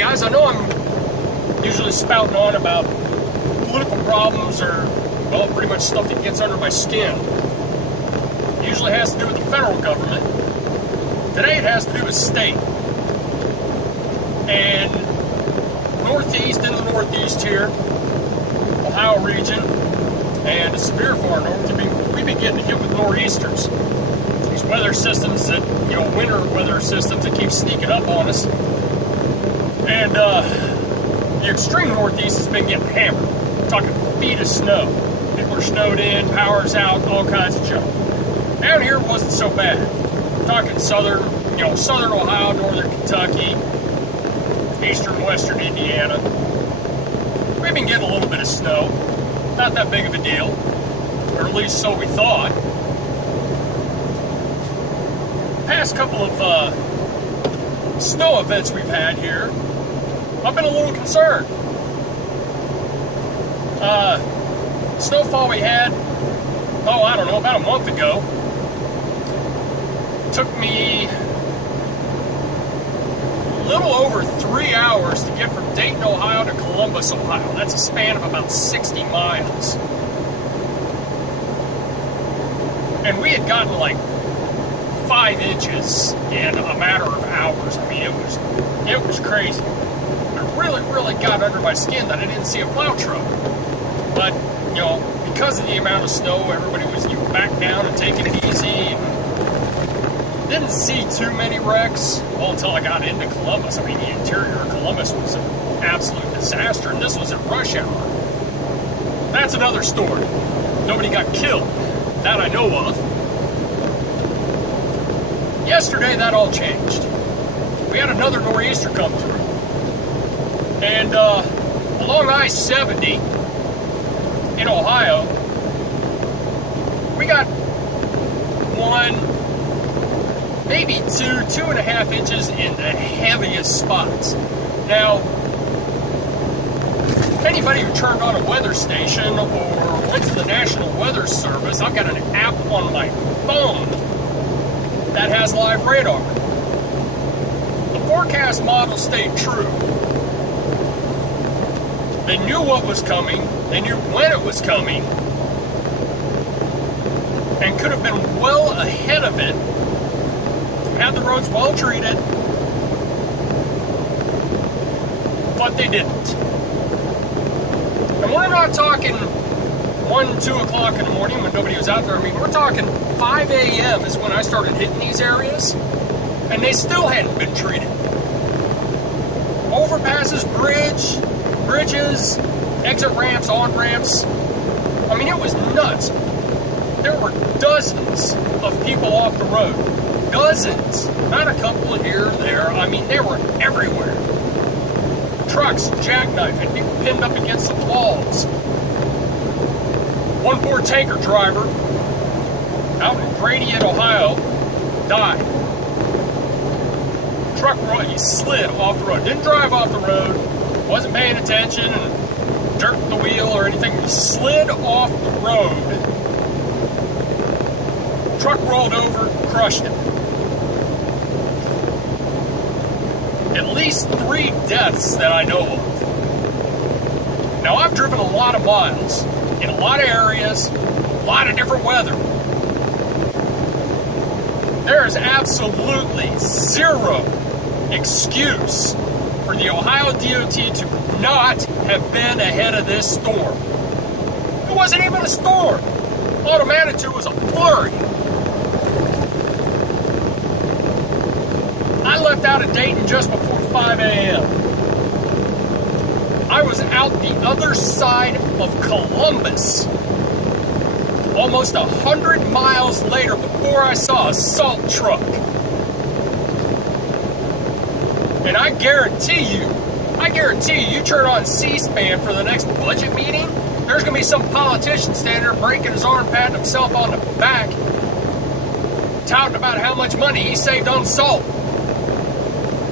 guys, I know I'm usually spouting on about political problems or, well, pretty much stuff that gets under my skin. It usually has to do with the federal government. Today it has to do with state. And northeast, in the northeast here, Ohio region, and severe far north, we've been getting hit with nor'easters. These weather systems that, winter weather systems that keep sneaking up on us. And the extreme northeast has been getting hammered. I'm talking feet of snow. People are snowed in, power's out, all kinds of junk. Down here it wasn't so bad. I'm talking southern Ohio, northern Kentucky, eastern, western Indiana. We've been getting a little bit of snow. Not that big of a deal, or at least so we thought. Past couple of snow events we've had here, I've been a little concerned. Snowfall we had, I don't know, about a month ago. Took me a little over 3 hours to get from Dayton, Ohio to Columbus, Ohio. That's a span of about 60 miles. And we had gotten like 5 inches in a matter of hours. I mean, it was crazy. It really got under my skin that I didn't see a plow truck. But, because of the amount of snow, everybody was back down and taking it easy. And didn't see too many wrecks, well, until I got into Columbus. I mean, the interior of Columbus was an absolute disaster, and this was at rush hour. That's another story. Nobody got killed, that I know of. Yesterday, that all changed. We had another nor'easter come through. And along I-70 in Ohio, we got 1, maybe 2.5 inches in the heaviest spots. Now, anybody who turned on a weather station or went to the National Weather Service, I've got an app on my phone that has live radar. The forecast model stayed true. They knew what was coming, they knew when it was coming, and could have been well ahead of it, had the roads well treated, but they didn't. And we're not talking 1, 2 o'clock in the morning when nobody was out there. I mean, we're talking 5 a.m. is when I started hitting these areas, and they still hadn't been treated. Overpasses, bridges, exit ramps, on-ramps. I mean, it was nuts. There were dozens of people off the road. Dozens. Not a couple here or there. I mean, they were everywhere. Trucks, jackknifing, people pinned up against the walls. One poor tanker driver out in Gradient, Ohio, died. Truck he slid off the road. Didn't drive off the road. Wasn't paying attention and jerked the wheel or anything. He slid off the road. Truck rolled over, crushed him. At least 3 deaths that I know of. Now, I've driven a lot of miles in a lot of areas, a lot of different weather. There is absolutely zero excuse for the Ohio DOT to not have been ahead of this storm. It wasn't even a storm. All it amounted to was a flurry. I left out of Dayton just before 5 a.m. I was out the other side of Columbus almost 100 miles later before I saw a salt truck. And I guarantee you turn on C-SPAN for the next budget meeting, there's going to be some politician standing there breaking his arm, patting himself on the back, touting about how much money he saved on salt.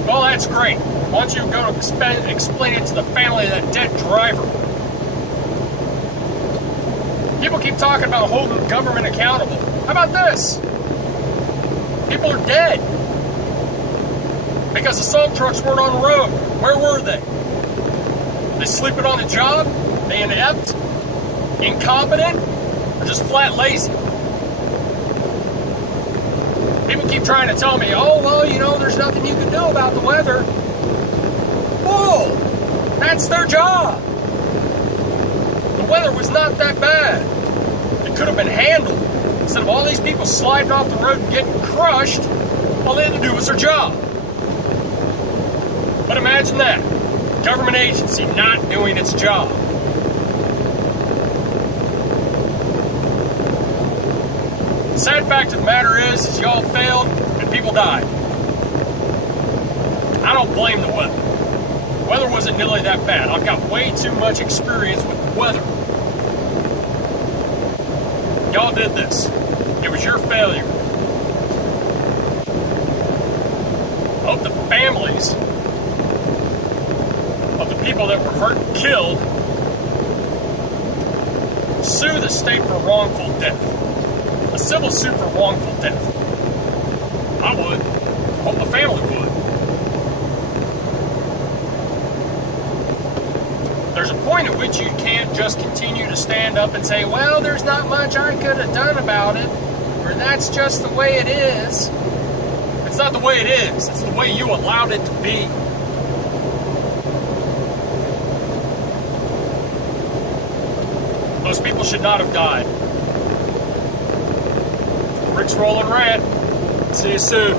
Well, that's great. Why don't you go to explain it to the family of that dead driver? People keep talking about holding government accountable. How about this? People are dead. because the salt trucks weren't on the road. Where were they? They sleeping on the job? They inept? Incompetent? Or just flat lazy? People keep trying to tell me, oh, well, you know, there's nothing you can do about the weather. Bull! That's their job. The weather was not that bad. It could have been handled. Instead of all these people sliding off the road and getting crushed, all they had to do was their job. But imagine that. Government agency not doing its job. The sad fact of the matter is y'all failed and people died. I don't blame the weather. The weather wasn't nearly that bad. I've got way too much experience with the weather. Y'all did this. It was your failure. I hope the families of the people that were hurt and killed sue the state for wrongful death. A civil suit for wrongful death. I would. I hope the family would. There's a point at which you can't just continue to stand up and say, well, there's not much I could have done about it, or that's just the way it is. It's not the way it is. It's the way you allowed it to be. Those people should not have died. Rick's Rolling Rant. See you soon.